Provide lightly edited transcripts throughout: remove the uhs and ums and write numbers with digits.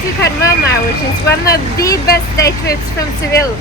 to Carmona, which is one of the best day trips from Seville.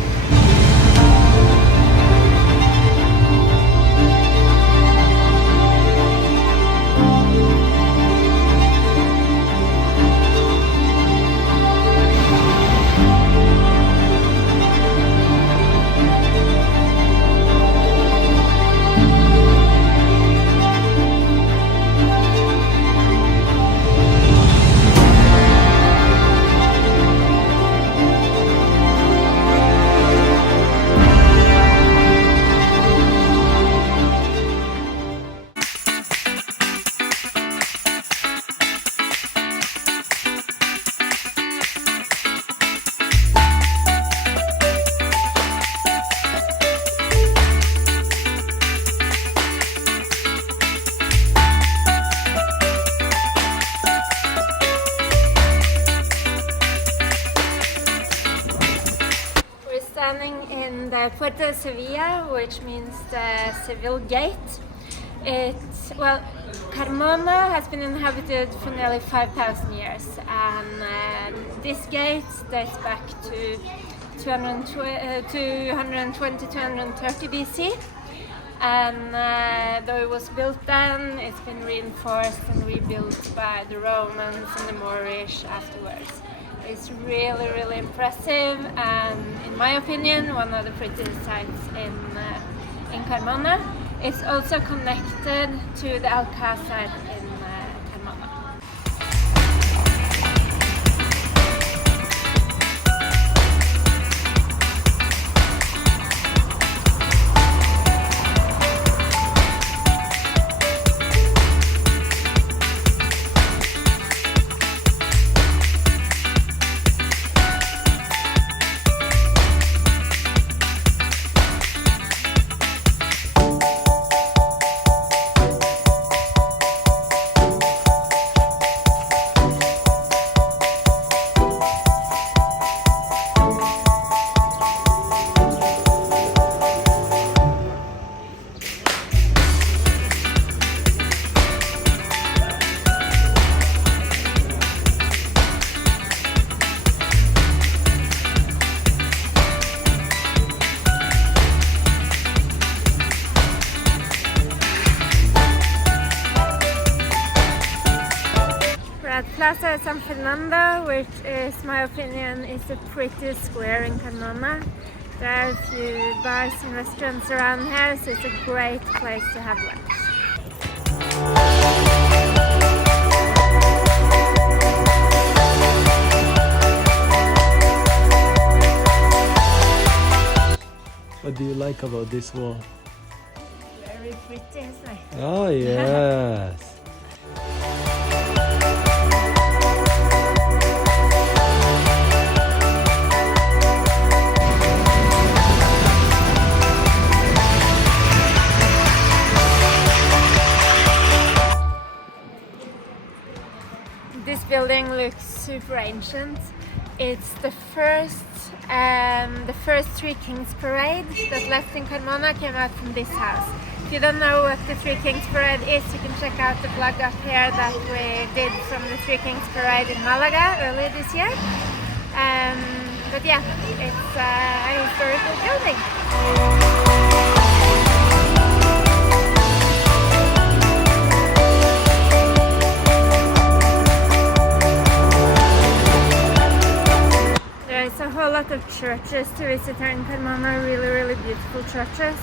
Standing in the Puerto Sevilla, which means the Seville Gate. Carmona has been inhabited for nearly 5,000 years, and this gate dates back to 220-230 BC. And though it was built then, it's been reinforced and rebuilt by the Romans and the Moorish afterwards. It's really, really impressive, and in my opinion, one of the prettiest sites in Carmona. It's also connected to the Alcázar in Carmona. At Plaza San Fernando, which is, my opinion, is the prettiest square in Carmona. There are a few bars and restaurants around here, so it's a great place to have lunch. What do you like about this wall? Very pretty, isn't it? Oh yes. This building looks super ancient. It's the first Three Kings Parade that left in Carmona came out from this house. If you don't know what the Three Kings Parade is, you can check out the vlog up here that we did from the Three Kings Parade in Malaga earlier this year. But yeah, it's a historical building. There's a whole lot of churches to visit here in Carmona, really, really beautiful churches.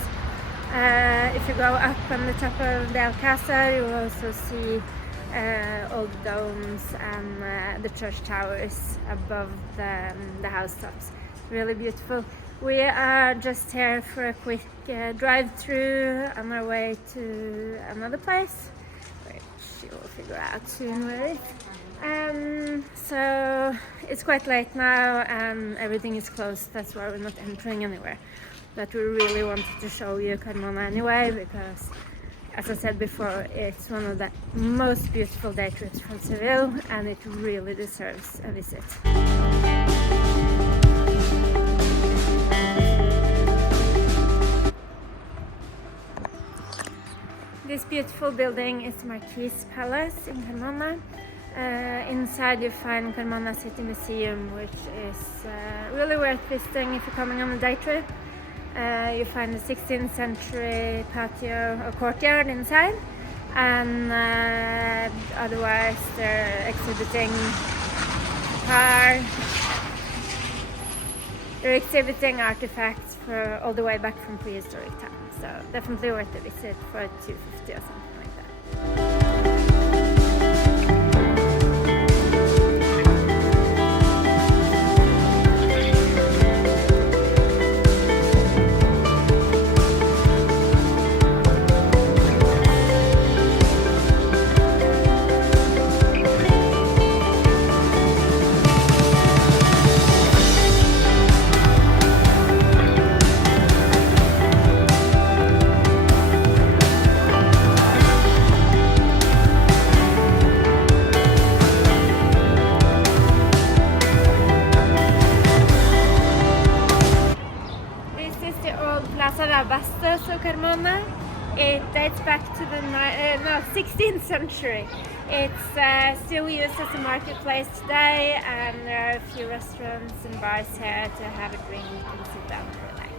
If you go up on the top of the Alcázar, you will also see old domes and the church towers above the housetops. Really beautiful. We are just here for a quick drive-through on our way to another place, which you will figure out soon where it is. So it's quite late now and everything is closed, that's why we're not entering anywhere. But we really wanted to show you Carmona anyway, because as I said before, it's one of the most beautiful day trips from Seville and it really deserves a visit. This beautiful building is Marquis Palace in Carmona. Inside you find Carmona City Museum, which is really worth visiting if you're coming on a day trip. You find the 16th century patio or courtyard inside, and otherwise they're exhibiting artifacts for all the way back from prehistoric times. So definitely worth a visit for $250 or something like that. So Carmona, it dates back to the 16th century. It's still used as a marketplace today, and there are a few restaurants and bars here to have a drink and sit down and relax.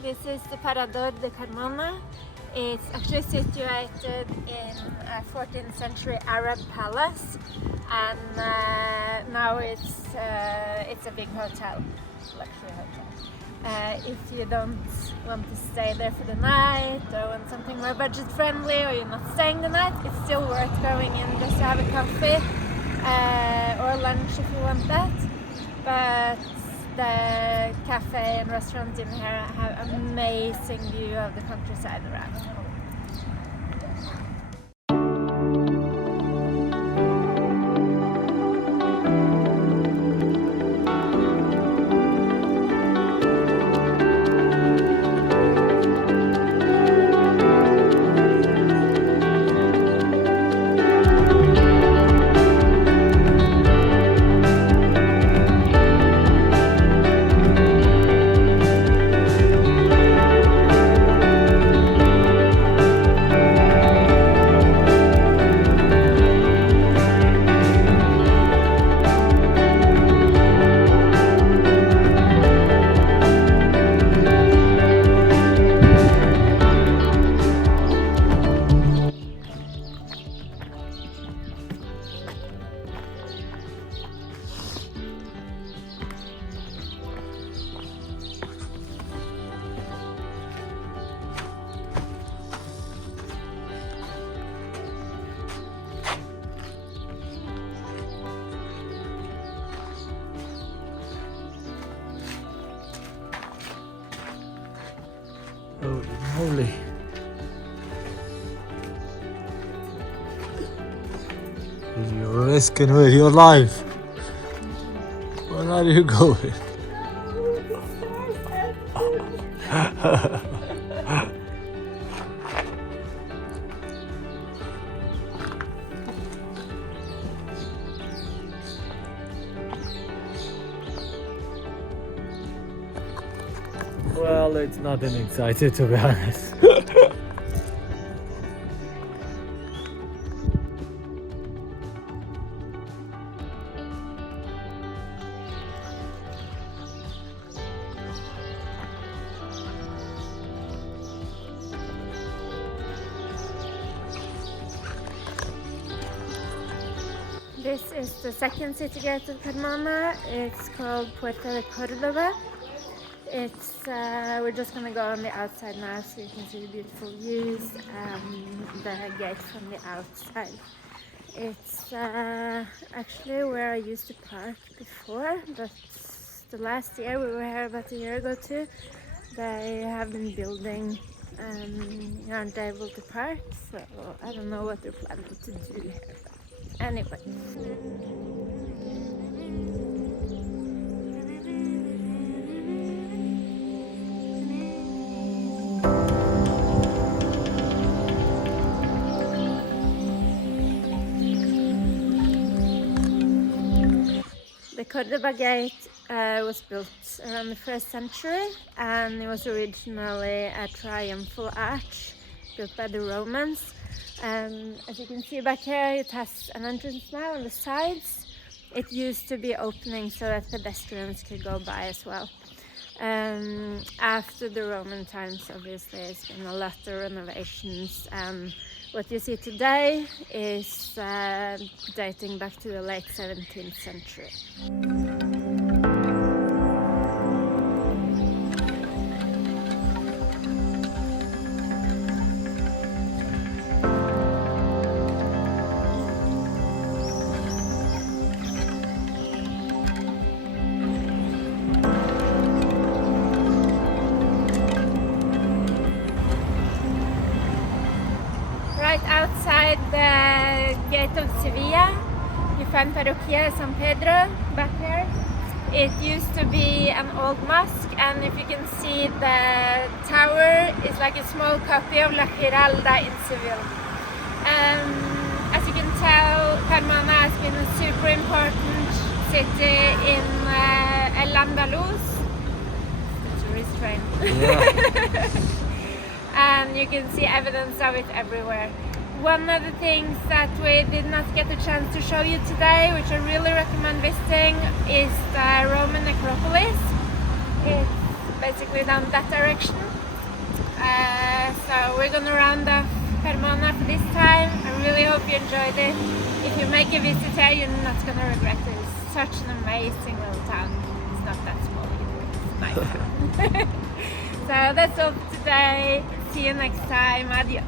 This is the Parador de Carmona. It's actually situated in a 14th century Arab palace, and now it's a big hotel, luxury hotel. If you don't want to stay there for the night or want something more budget friendly, or you're not staying the night, it's still worth going in just to have a coffee or lunch if you want that. But the cafe and restaurant in here have amazing view of the countryside around. Holy moly. You're risking with your life. Where are you going? Well, it's nothing exciting to be honest. This is the second city gate of Carmona. It's called Puerta de Córdoba. It's we're just gonna go on the outside now so you can see the beautiful views and the gate from the outside. It's actually where I used to park before, but the last year, we were here about a year ago too, they have been building you aren't able to park, so I don't know what they're planning to do here. But anyway. The Cordoba Gate was built around the 1st century, and it was originally a triumphal arch built by the Romans. As you can see back here, it has an entrance now on the sides. It used to be opening so that pedestrians could go by as well. After the Roman times, obviously, it's been a lot of renovations, and what you see today is dating back to the late 17th century. Right outside the gate of Seville, you find Parroquia San Pedro back here. It used to be an old mosque, and if you can see, the tower is like a small copy of La Giralda in Seville. As you can tell, Carmona has been a super important city in Andalucia. It's a restraint. Yeah. And you can see evidence of it everywhere. One of the things that we did not get a chance to show you today, which I really recommend visiting, is the Roman necropolis. It's basically down that direction. So we're gonna round off Carmona for this time. I really hope you enjoyed it. If you make a visit here, you're not gonna regret it. It's such an amazing little town. It's not that small either. It's a nice town. So that's all for today. See you next time. Adios.